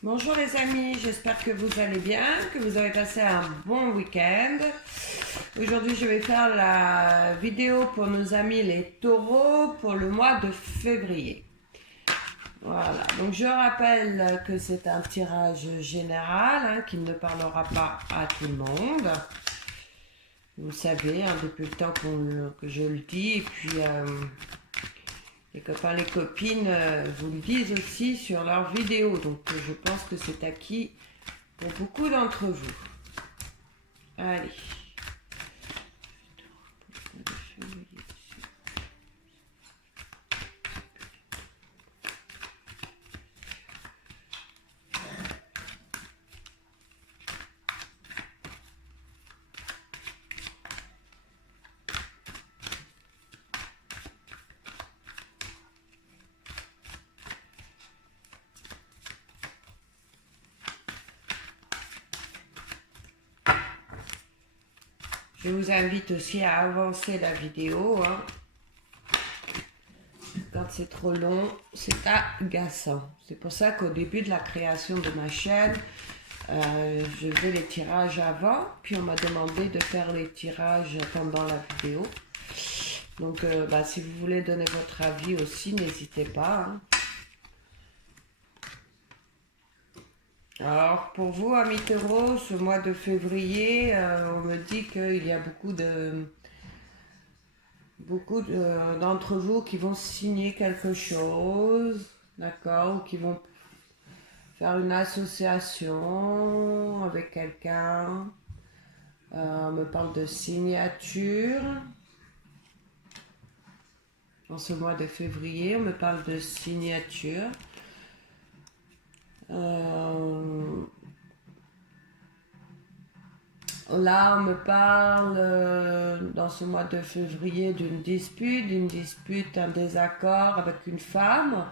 Bonjour les amis, j'espère que vous allez bien, que vous avez passé un bon week-end. Aujourd'hui, je vais faire la vidéo pour nos amis les taureaux pour le mois de février. Voilà, donc je rappelle que c'est un tirage général qui ne parlera pas à tout le monde. Vous savez, depuis le temps que je le dis, et puis les copains, les copines vous le disent aussi sur leurs vidéos. Donc je pense que c'est acquis pour beaucoup d'entre vous. Allez. Je vous invite aussi à avancer la vidéo. Quand c'est trop long, c'est agaçant. C'est pour ça qu'au début de la création de ma chaîne, je faisais les tirages avant, puis on m'a demandé de faire les tirages pendant la vidéo. Donc, si vous voulez donner votre avis aussi, n'hésitez pas. Alors, pour vous, amis taureaux, ce mois de février, on me dit qu'il y a beaucoup d'entre vous qui vont signer quelque chose, d'accord, ou qui vont faire une association avec quelqu'un. On me parle de signature. En ce mois de février, on me parle de signature. Là, on me parle dans ce mois de février d'une dispute, un désaccord avec une femme.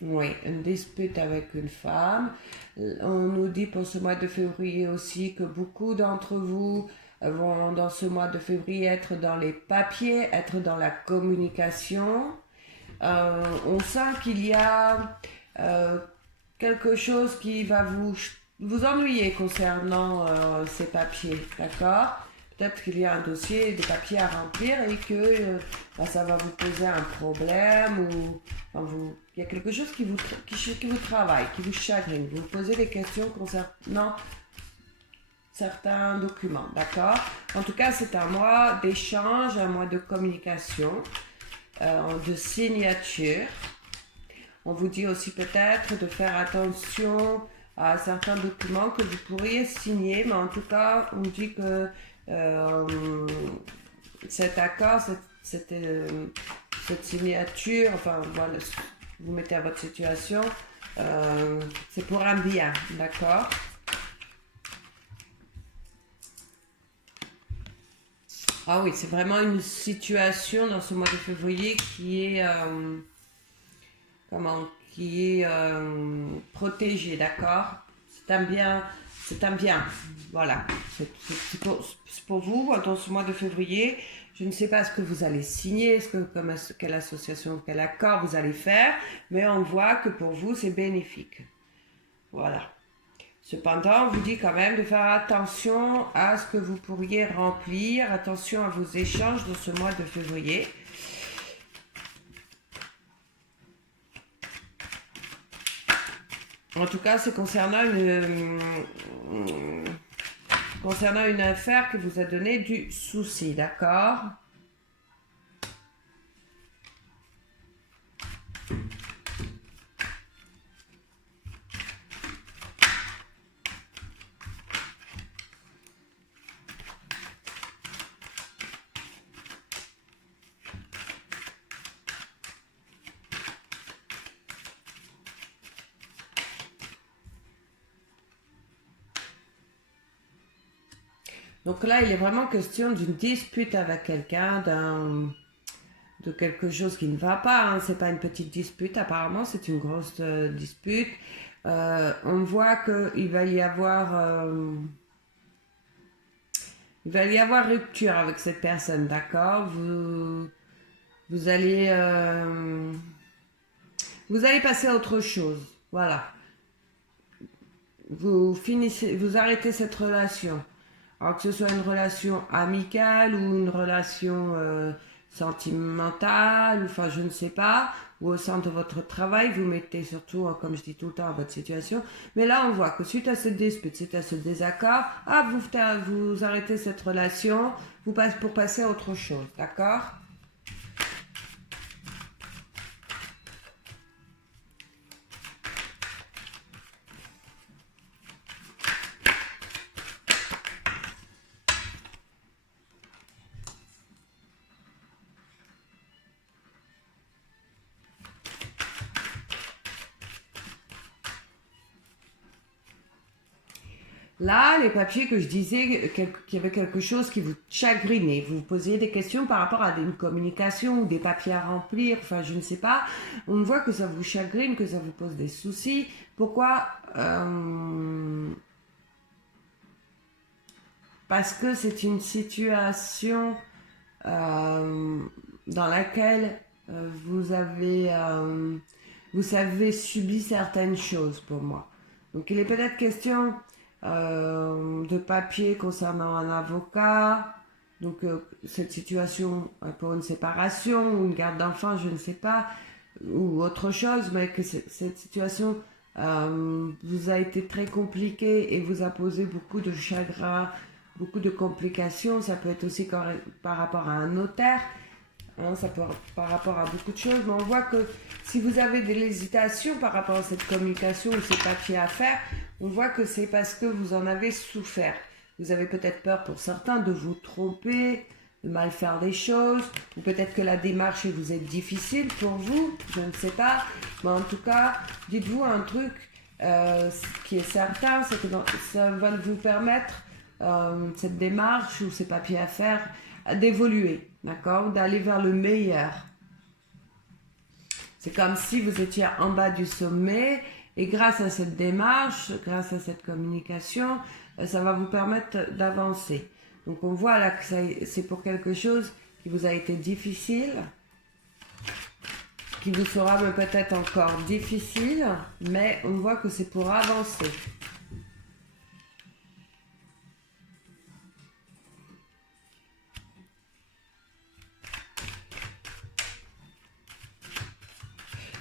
Oui, une dispute avec une femme. On nous dit pour ce mois de février aussi que beaucoup d'entre vous vont dans ce mois de février être dans les papiers, être dans la communication. On sent qu'il y a quelque chose qui va vous ennuyer concernant ces papiers, d'accord? Peut-être qu'il y a un dossier, des papiers à remplir et que ça va vous poser un problème ou il y a quelque chose qui vous travaille, qui vous chagrine. Vous vous posez des questions concernant certains documents, d'accord? En tout cas, c'est un mois d'échange, un mois de communication, de signature. On vous dit aussi peut-être de faire attention à certains documents que vous pourriez signer, mais en tout cas, on dit que cet accord, cette signature, enfin voilà, vous mettez à votre situation, c'est pour un bien, d'accord? Ah oui, c'est vraiment une situation dans ce mois de février qui est protégée, d'accord? C'est un bien, voilà. C'est pour vous, dans ce mois de février, je ne sais pas ce que vous allez signer, quelle association, quel accord vous allez faire, mais on voit que pour vous, c'est bénéfique. Voilà. Cependant, on vous dit quand même de faire attention à ce que vous pourriez remplir, attention à vos échanges dans ce mois de février. En tout cas, c'est concernant une affaire qui vous a donné du souci, d'accord? Donc là, il est vraiment question d'une dispute avec quelqu'un, de quelque chose qui ne va pas. C'est pas une petite dispute, apparemment, c'est une grosse dispute. On voit qu'il va y avoir Il va y avoir rupture avec cette personne, d'accord? Vous allez, vous allez passer à autre chose. Voilà. Vous finissez, vous arrêtez cette relation. Alors que ce soit une relation amicale ou une relation sentimentale, enfin je ne sais pas, ou au sein de votre travail, vous mettez surtout, comme je dis tout le temps, à votre situation. Mais là, on voit que suite à cette dispute, suite à ce désaccord, ah, vous arrêtez cette relation, vous passez pour passer à autre chose, d'accord? Là, les papiers que je disais qu'il y avait quelque chose qui vous chagrinait, vous posiez des questions par rapport à une communication ou des papiers à remplir, enfin je ne sais pas, on voit que ça vous chagrine, que ça vous pose des soucis. Pourquoi Parce que c'est une situation dans laquelle vous avez subi certaines choses pour moi. Donc il est peut-être question de papier concernant un avocat, donc cette situation pour une séparation ou une garde d'enfants, je ne sais pas, ou autre chose, mais que cette situation vous a été très compliquée et vous a posé beaucoup de chagrin, beaucoup de complications. Ça peut être aussi par rapport à un notaire. Hein, ça peut par rapport à beaucoup de choses, mais on voit que si vous avez de l'hésitation par rapport à cette communication ou ces papiers à faire, on voit que c'est parce que vous en avez souffert. Vous avez peut-être peur pour certains de vous tromper, de mal faire les choses, ou peut-être que la démarche vous est difficile pour vous, je ne sais pas, mais en tout cas, dites-vous un truc qui est certain, c'est que ça va vous permettre, cette démarche ou ces papiers à faire, d'évoluer, d'accord, d'aller vers le meilleur. C'est comme si vous étiez en bas du sommet et grâce à cette démarche, grâce à cette communication, ça va vous permettre d'avancer. Donc on voit là que c'est pour quelque chose qui vous a été difficile, qui vous sera peut-être encore difficile, mais on voit que c'est pour avancer.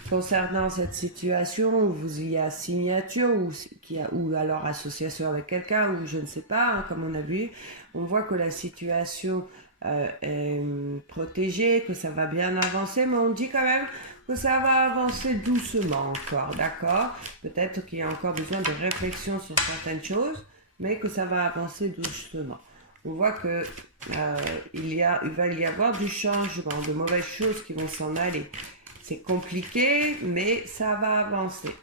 Concernant cette situation où vous y a signature ou alors association avec quelqu'un ou je ne sais pas, hein, comme on a vu, on voit que la situation est protégée, que ça va bien avancer, mais on dit quand même que ça va avancer doucement encore, d'accord? Peut-être qu'il y a encore besoin de réflexion sur certaines choses, mais que ça va avancer doucement. On voit que il va y avoir du changement, de mauvaises choses qui vont s'en aller. C'est compliqué, mais ça va avancer.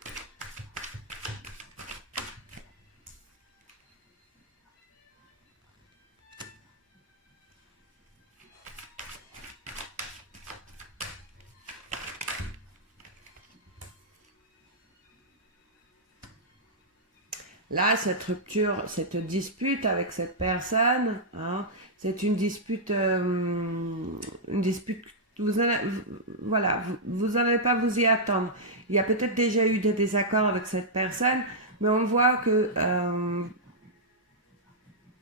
Là, cette rupture, cette dispute avec cette personne, hein, c'est une dispute, voilà, vous n'allez pas vous y attendre. Il y a peut-être déjà eu des désaccords avec cette personne, mais on voit que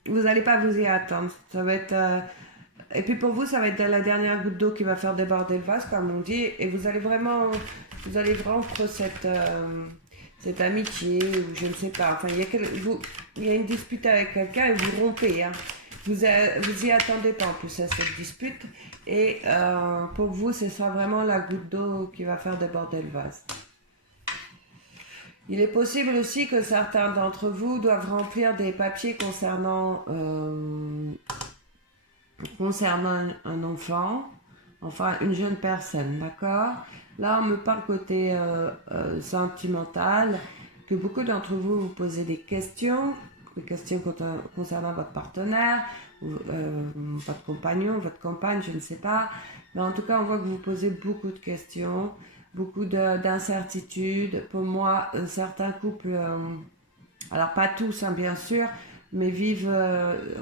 vous n'allez pas vous y attendre. Ça va être, et puis pour vous, ça va être la dernière goutte d'eau qui va faire déborder le vase, comme on dit, et vous allez rompre cette amitié, ou je ne sais pas. Enfin, il y a une dispute avec quelqu'un et vous rompez. Hein. Vous y attendez pas en plus à cette dispute. Et pour vous, ce sera vraiment la goutte d'eau qui va faire déborder le vase. Il est possible aussi que certains d'entre vous doivent remplir des papiers concernant un enfant, enfin une jeune personne, d'accord? Là, on me parle côté sentimental, que beaucoup d'entre vous vous posez des questions concernant votre partenaire, votre compagnon, votre compagne, je ne sais pas. Mais en tout cas, on voit que vous posez beaucoup de questions, beaucoup d'incertitudes. Pour moi, certains couples, alors pas tous, hein, bien sûr, mais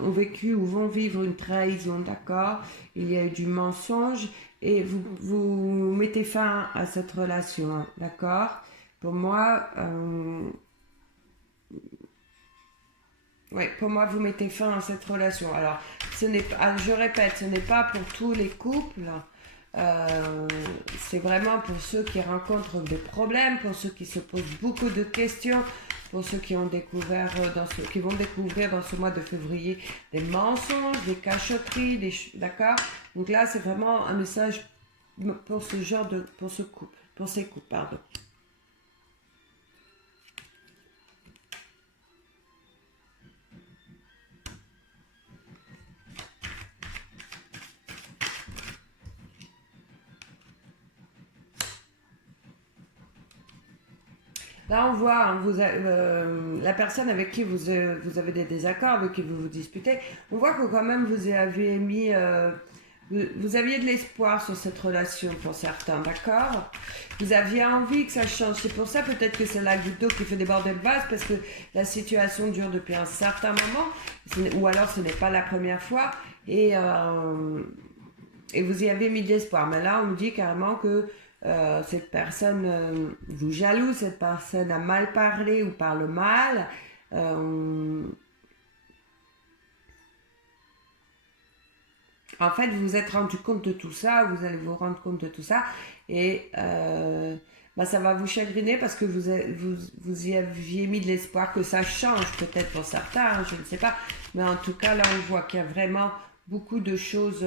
ont vécu ou vont vivre une trahison, d'accord? Il y a eu du mensonge et vous mettez fin à cette relation, d'accord? Pour moi, pour moi, vous mettez fin à cette relation. Alors, je répète, ce n'est pas pour tous les couples. C'est vraiment pour ceux qui rencontrent des problèmes, pour ceux qui se posent beaucoup de questions, pour ceux qui ont découvert qui vont découvrir dans ce mois de février des mensonges, des cachotteries, d'accord? Donc là, c'est vraiment un message pour pour ces couples, pardon. Là, on voit, hein, la personne avec qui vous avez des désaccords, avec qui vous vous disputez, on voit que quand même vous avez mis, vous aviez de l'espoir sur cette relation pour certains, d'accord? Vous aviez envie que ça change. C'est pour ça peut-être que c'est la goutte d'eau qui fait déborder le vase, parce que la situation dure depuis un certain moment, ou alors ce n'est pas la première fois, et vous y avez mis de l'espoir. Mais là, on me dit carrément que cette personne vous jalouse, cette personne a mal parlé ou parle mal. En fait, vous vous êtes rendu compte de tout ça, vous allez vous rendre compte de tout ça, et ça va vous chagriner parce que vous y aviez mis de l'espoir que ça change, peut-être pour certains, hein, je ne sais pas, mais en tout cas, là, on voit qu'il y a vraiment beaucoup de choses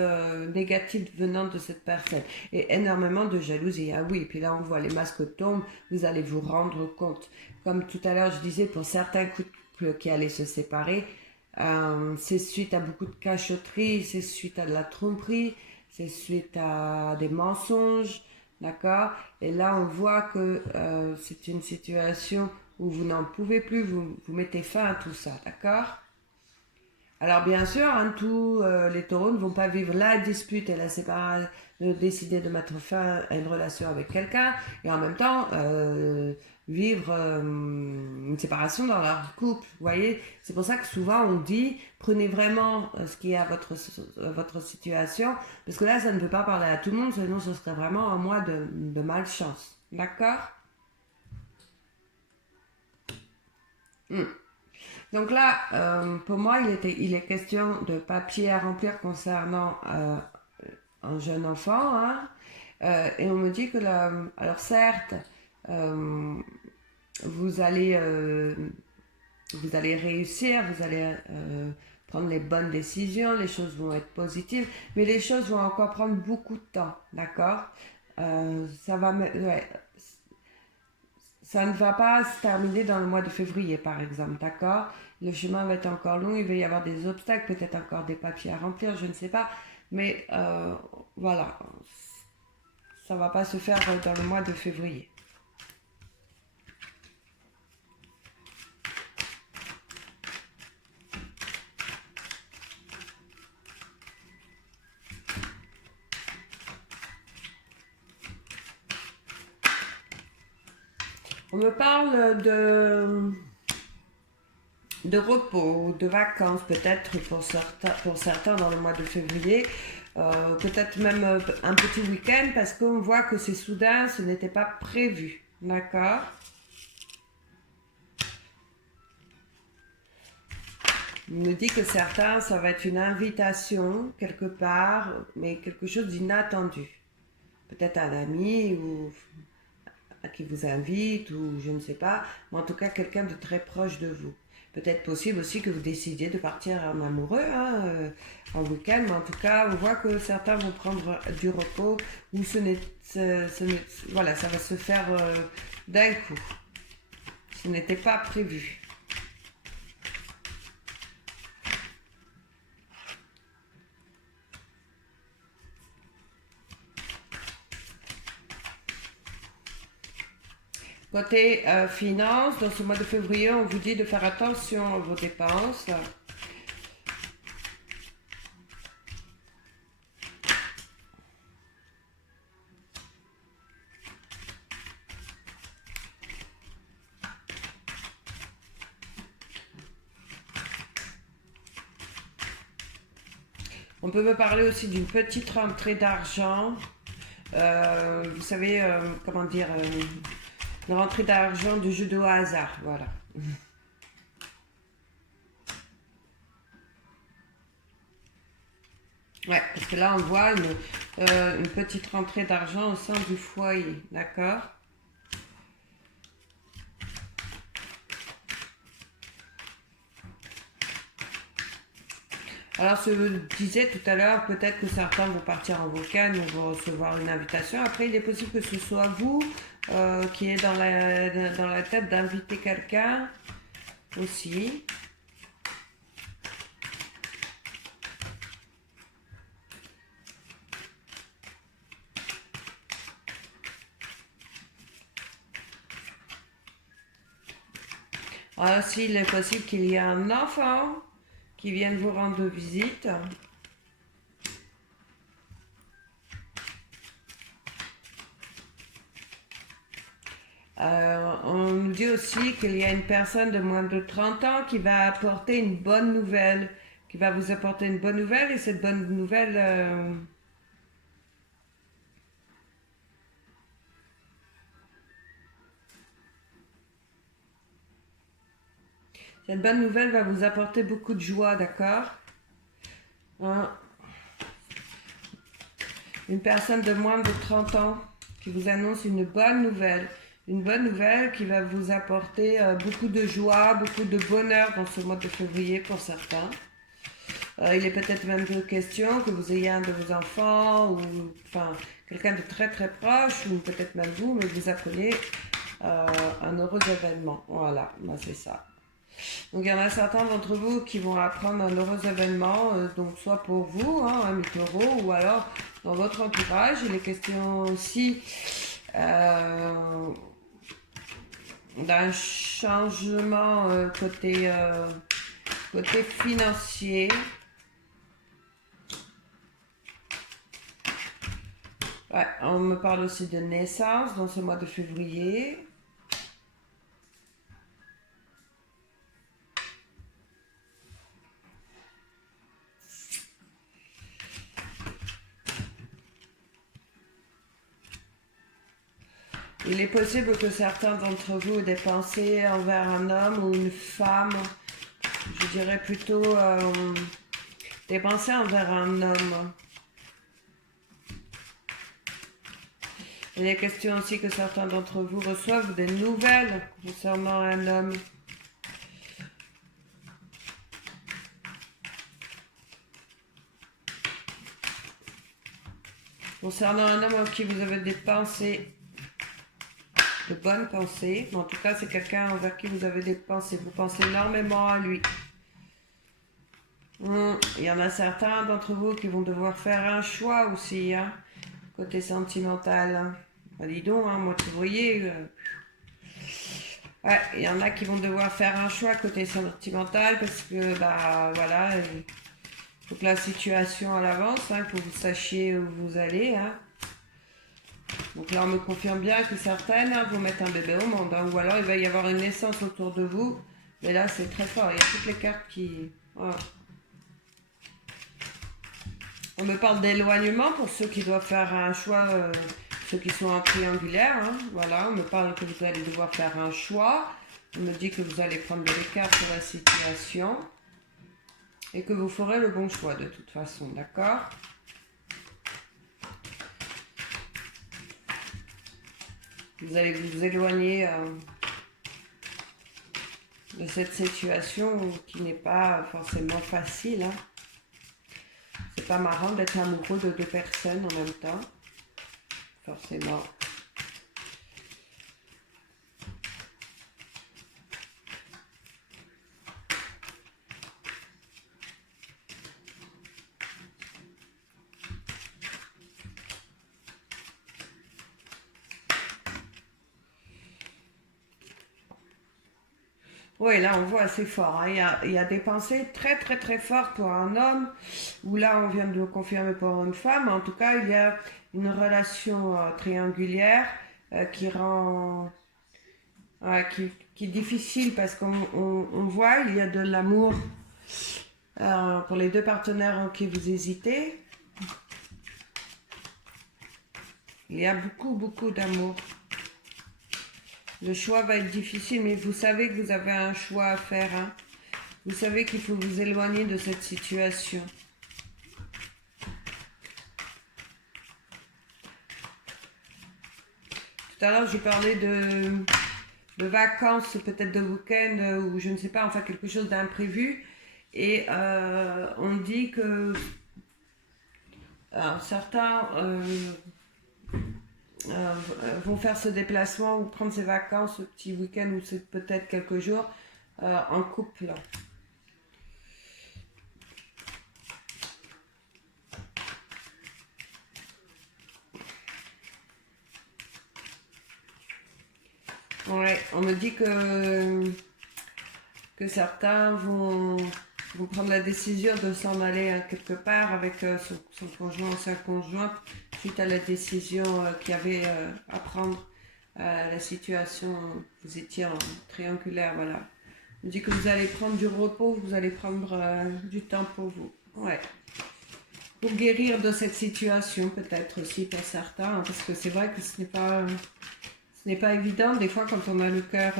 négatives venant de cette personne et énormément de jalousie. Ah oui, et puis là, on voit les masques tombent, vous allez vous rendre compte. Comme tout à l'heure, je disais, pour certains couples qui allaient se séparer, c'est suite à beaucoup de cachotteries, c'est suite à de la tromperie, c'est suite à des mensonges, d'accord? Et là, on voit que c'est une situation où vous n'en pouvez plus, vous mettez fin à tout ça, d'accord? Alors bien sûr, hein, tous les taureaux ne vont pas vivre la dispute et la séparation, décider de mettre fin à une relation avec quelqu'un et en même temps vivre une séparation dans leur couple. Vous voyez, c'est pour ça que souvent on dit prenez vraiment ce qui est à votre situation parce que là ça ne peut pas parler à tout le monde, sinon ce serait vraiment un mois de malchance. D'accord? Donc là, pour moi, il est question de papier à remplir concernant un jeune enfant. Hein, et on me dit que alors certes, euh, vous allez, euh, vous allez réussir, vous allez prendre les bonnes décisions, les choses vont être positives, mais les choses vont encore prendre beaucoup de temps, d'accord? Ouais, ça ne va pas se terminer dans le mois de février, par exemple, d'accord? Le chemin va être encore long, il va y avoir des obstacles, peut-être encore des papiers à remplir, je ne sais pas. Mais voilà, ça ne va pas se faire dans le mois de février. On me parle de repos, de vacances peut-être pour certains dans le mois de février, peut-être même un petit week-end parce qu'on voit que c'est soudain, ce n'était pas prévu, d'accord? Il me dit que certains, ça va être une invitation quelque part, mais quelque chose d'inattendu. Peut-être un ami ou à qui vous invite ou je ne sais pas, mais en tout cas quelqu'un de très proche de vous. Peut-être possible aussi que vous décidiez de partir en amoureux, hein, en week-end, mais en tout cas, on voit que certains vont prendre du repos ou voilà, ça va se faire d'un coup. Ce n'était pas prévu. Côté finance, dans ce mois de février, on vous dit de faire attention à vos dépenses. On peut me parler aussi d'une petite rentrée d'argent. Vous savez, comment dire, une rentrée d'argent du jeu de hasard, voilà. Ouais, parce que là, on voit une petite rentrée d'argent au sein du foyer, d'accord? Alors, je vous disais tout à l'heure, peut-être que certains vont partir en vocal, vont recevoir une invitation. Après, il est possible que ce soit vous qui êtes dans la tête d'inviter quelqu'un aussi. Alors, s'il est possible qu'il y ait un enfant qui vienne vous rendre visite. On nous dit aussi qu'il y a une personne de moins de 30 ans qui va apporter une bonne nouvelle, qui va vous apporter une bonne nouvelle, et cette bonne nouvelle, cette bonne nouvelle va vous apporter beaucoup de joie, d'accord? Hein? Une personne de moins de 30 ans qui vous annonce une bonne nouvelle qui va vous apporter beaucoup de joie, beaucoup de bonheur dans ce mois de février pour certains. Il est peut-être même question que vous ayez un de vos enfants ou enfin quelqu'un de très très proche ou peut-être même vous, mais vous apprenez un heureux événement. Voilà, bah, c'est ça. Donc il y en a certains d'entre vous qui vont apprendre un heureux événement, donc soit pour vous, hein, un taureau, ou alors dans votre entourage. Il est question aussi d'un changement côté financier. Ouais, on me parle aussi de naissance dans ce mois de février. Il est possible que certains d'entre vous aient des pensées envers un homme ou une femme, je dirais plutôt des pensées envers un homme. Il est question aussi que certains d'entre vous reçoivent des nouvelles concernant un homme. Concernant un homme en qui vous avez des pensées, de bonnes pensées. En tout cas, c'est quelqu'un envers qui vous avez des pensées. Vous pensez énormément à lui. Il y en a certains d'entre vous qui vont devoir faire un choix aussi, hein, côté sentimental. Bah, dis donc, hein, moi, tu voyais. Ouais, il y en a qui vont devoir faire un choix côté sentimental parce que, bah, voilà, il faut que la situation à l'avance, hein, que vous sachiez où vous allez, hein. Donc là, on me confirme bien que certaines vont mettre un bébé au monde, hein, ou alors il va y avoir une naissance autour de vous. Mais là, c'est très fort. Il y a toutes les cartes qui... Voilà. On me parle d'éloignement pour ceux qui doivent faire un choix, ceux qui sont en triangulaire. Hein. Voilà, on me parle que vous allez devoir faire un choix. On me dit que vous allez prendre de l'écart sur la situation et que vous ferez le bon choix de toute façon, d'accord ? Vous allez vous éloigner de cette situation qui n'est pas forcément facile. Hein. C'est pas marrant d'être amoureux de deux personnes en même temps, forcément. Oui, là on voit assez fort. Hein. Il y a des pensées très très très fortes pour un homme, ou là on vient de le confirmer pour une femme. En tout cas, il y a une relation triangulaire qui rend qui est difficile parce qu'on voit il y a de l'amour Pour les deux partenaires en qui vous hésitez, il y a beaucoup d'amour. Le choix va être difficile, mais vous savez que vous avez un choix à faire. Hein. Vous savez qu'il faut vous éloigner de cette situation. Tout à l'heure, j'ai parlé de vacances, peut-être de week-end, ou je ne sais pas, enfin quelque chose d'imprévu. Et on dit que certains vont faire ce déplacement ou prendre ces vacances, ce petit week-end ou c'est peut-être quelques jours en couple. Ouais, on me dit que certains vont prendre la décision de s'en aller quelque part avec son conjoint ou sa conjointe suite à la décision qu'il y avait à prendre la situation. Vous étiez en triangulaire, voilà. On me dit que vous allez prendre du repos, vous allez prendre du temps pour vous. Ouais. Pour guérir de cette situation, peut-être aussi pour certains, hein, parce que c'est vrai que ce n'est pas évident, des fois, quand on a le cœur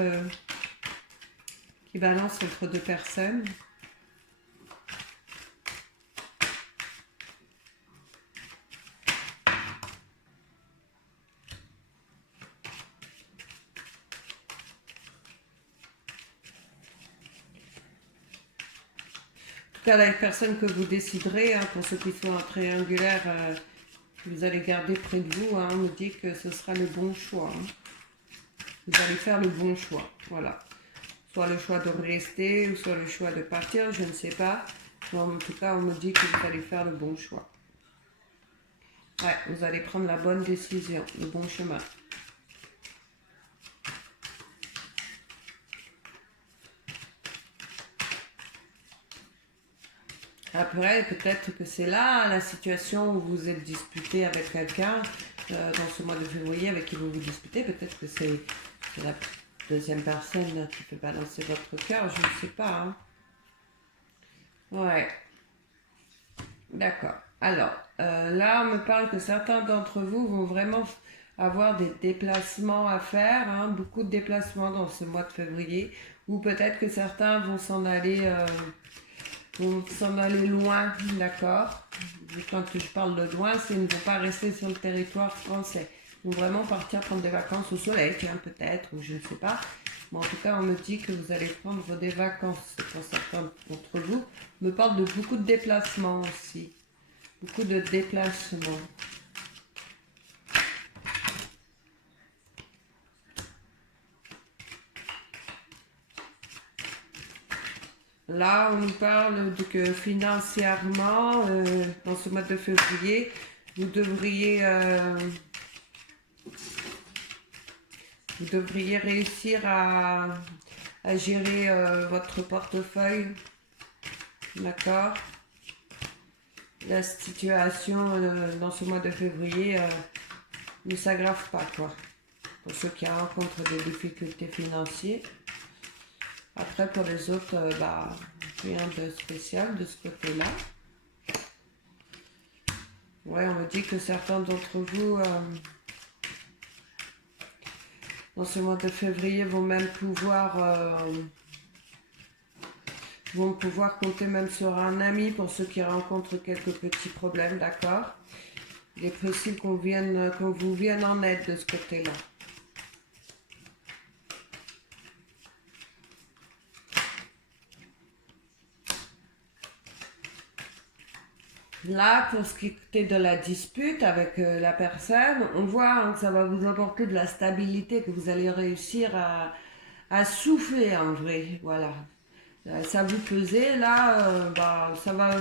qui balance entre deux personnes. En tout cas, la personne que vous déciderez, hein, pour ceux qui sont en triangulaire, que vous allez garder près de vous, hein, on me dit que ce sera le bon choix. Hein. Vous allez faire le bon choix, voilà. Soit le choix de rester, ou soit le choix de partir, je ne sais pas. Mais en tout cas, on me dit que vous allez faire le bon choix. Ouais, vous allez prendre la bonne décision, le bon chemin. Après, peut-être que c'est là la situation où vous êtes disputé avec quelqu'un dans ce mois de février avec qui vous vous disputez. Peut-être que c'est la deuxième personne là, qui fait balancer votre cœur, je ne sais pas. Hein. Ouais. D'accord. Alors, là, on me parle que certains d'entre vous vont vraiment avoir des déplacements à faire, hein, beaucoup de déplacements dans ce mois de février, ou peut-être que certains vont s'en aller loin, d'accord. Quand je parle de loin, c'est qu'ils ne vont pas rester sur le territoire français. Ils vont vraiment partir prendre des vacances au soleil, tiens, peut-être, ou je ne sais pas. Mais en tout cas, on me dit que vous allez prendre des vacances pour certains d'entre vous. On me parle de beaucoup de déplacements aussi. Beaucoup de déplacements. Là, on nous parle de que financièrement, dans ce mois de février, vous devriez réussir à gérer votre portefeuille. D'accord? La situation dans ce mois de février ne s'aggrave pas, quoi. Pour ceux qui rencontrent des difficultés financières. Après, pour les autres, rien de spécial de ce côté-là. Ouais, on me dit que certains d'entre vous, dans ce mois de février, vont même pouvoir compter même sur un ami pour ceux qui rencontrent quelques petits problèmes, d'accord? Il est possible qu'on vous vienne en aide de ce côté-là. Là, pour ce qui est de la dispute avec la personne, on voit hein, que ça va vous apporter de la stabilité, que vous allez réussir à souffler en vrai. Voilà. Ça vous pesait, là, ça va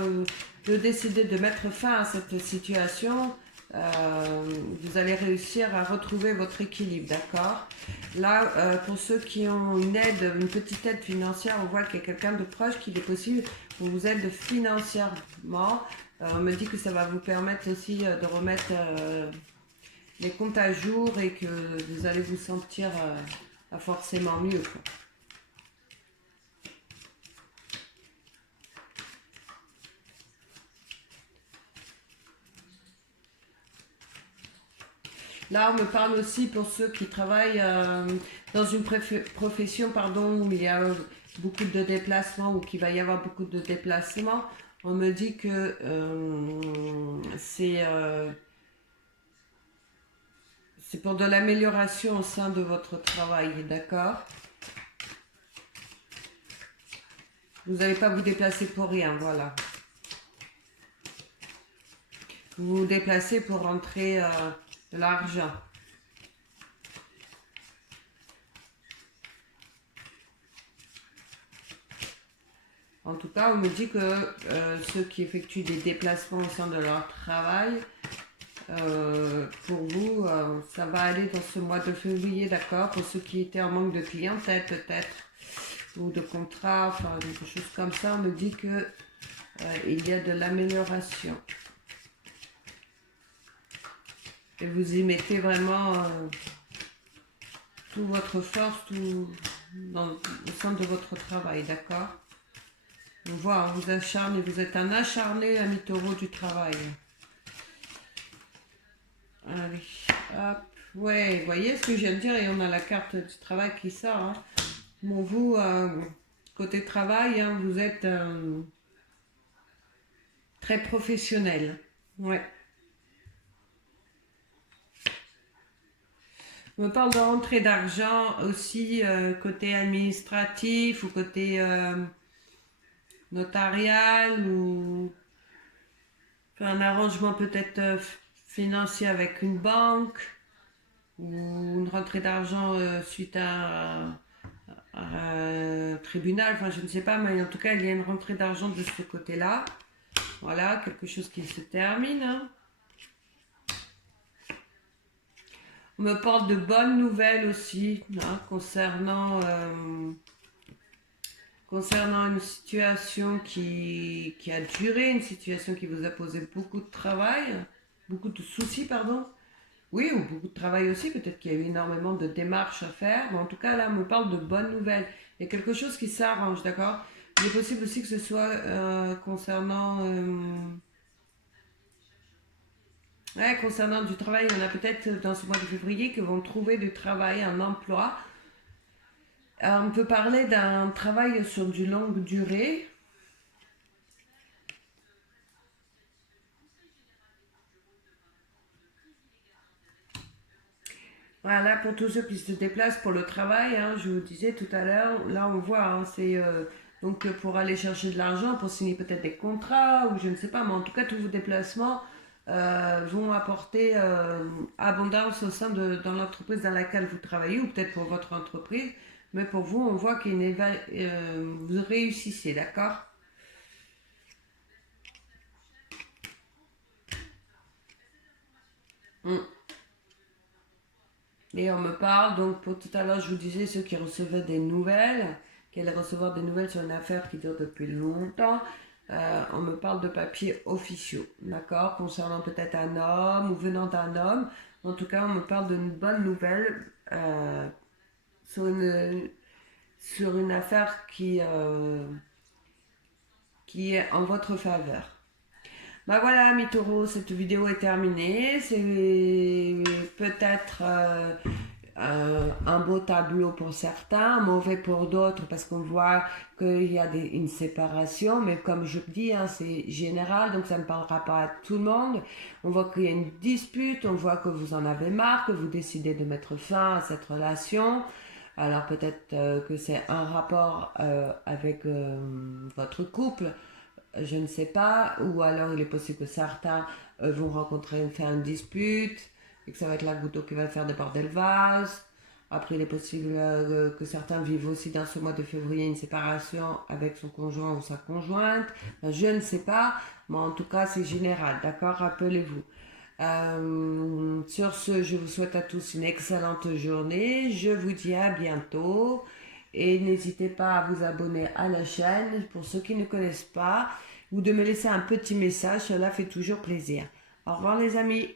décider de mettre fin à cette situation. Vous allez réussir à retrouver votre équilibre, d'accord? Là, pour ceux qui ont une petite aide financière, on voit qu'il y a quelqu'un de proche qui est possible pour vous aider financièrement. On me dit que ça va vous permettre aussi de remettre les comptes à jour et que vous allez vous sentir pas forcément mieux, quoi. Là, on me parle aussi pour ceux qui travaillent dans une profession pardon, où il y a beaucoup de déplacements ou qu'il va y avoir beaucoup de déplacements. On me dit que c'est pour de l'amélioration au sein de votre travail, d'accord? Vous n'allez pas vous déplacer pour rien, voilà. Vous vous déplacez pour rentrer de l'argent. En tout cas, on me dit que ceux qui effectuent des déplacements au sein de leur travail, pour vous, ça va aller dans ce mois de février, d'accord? Pour ceux qui étaient en manque de clientèle peut-être, ou de contrat, enfin quelque chose comme ça, on me dit que il y a de l'amélioration. Et vous y mettez vraiment toute votre force, tout au sein de votre travail, d'accord? On voit, on vous acharne et vous êtes un acharné ami taureau du travail. Allez, hop. Ouais, vous voyez ce que je viens de dire et on a la carte du travail qui sort. Hein. Bon, vous, côté travail, hein, vous êtes très professionnel. Ouais. On me parle de rentrée d'argent aussi côté administratif ou côté notarial ou un arrangement peut-être financier avec une banque ou une rentrée d'argent suite à un tribunal, enfin je ne sais pas, mais en tout cas il y a une rentrée d'argent de ce côté-là. Voilà, quelque chose qui se termine. Hein. On me parle de bonnes nouvelles aussi hein, concernant une situation qui a duré, une situation qui vous a posé beaucoup de travail, beaucoup de soucis, pardon. Oui, ou beaucoup de travail aussi, peut-être qu'il y a eu énormément de démarches à faire, mais en tout cas là, on me parle de bonnes nouvelles. Il y a quelque chose qui s'arrange, d'accord? Il est possible aussi que ce soit concernant du travail, il y en a peut-être dans ce mois de février qui vont trouver du travail, un emploi. On peut parler d'un travail sur du longue durée. Voilà, pour tous ceux qui se déplacent pour le travail, hein, je vous disais tout à l'heure, là on voit, hein, c'est donc pour aller chercher de l'argent, pour signer peut-être des contrats, ou je ne sais pas, mais en tout cas tous vos déplacements vont apporter abondance au sein dans l'entreprise dans laquelle vous travaillez, ou peut-être pour votre entreprise, mais pour vous, on voit qu'il y a vous réussissez, d'accord? Mm. Et on me parle, donc pour tout à l'heure, je vous disais ceux qui recevaient des nouvelles, qui allaient recevoir des nouvelles sur une affaire qui dure depuis longtemps. On me parle de papiers officiaux, d'accord, concernant peut-être un homme ou venant d'un homme. En tout cas, on me parle d'une bonne nouvelle sur une affaire qui est en votre faveur. Bah voilà, mes taureaux, cette vidéo est terminée. C'est peut-être un beau tableau pour certains, mauvais pour d'autres parce qu'on voit qu'il y a une séparation, mais comme je dis, hein, c'est général, donc ça ne parlera pas à tout le monde. On voit qu'il y a une dispute, on voit que vous en avez marre, que vous décidez de mettre fin à cette relation. Alors peut-être que c'est un rapport avec votre couple, je ne sais pas, ou alors il est possible que certains vont faire une dispute, et que ça va être la goutte d'eau qui va faire déborder le vase. Après, il est possible que certains vivent aussi dans ce mois de février une séparation avec son conjoint ou sa conjointe. Je ne sais pas, mais en tout cas, c'est général, d'accord? Rappelez-vous. Sur ce, je vous souhaite à tous une excellente journée. Je vous dis à bientôt. Et n'hésitez pas à vous abonner à la chaîne pour ceux qui ne connaissent pas ou de me laisser un petit message, cela fait toujours plaisir. Au revoir les amis.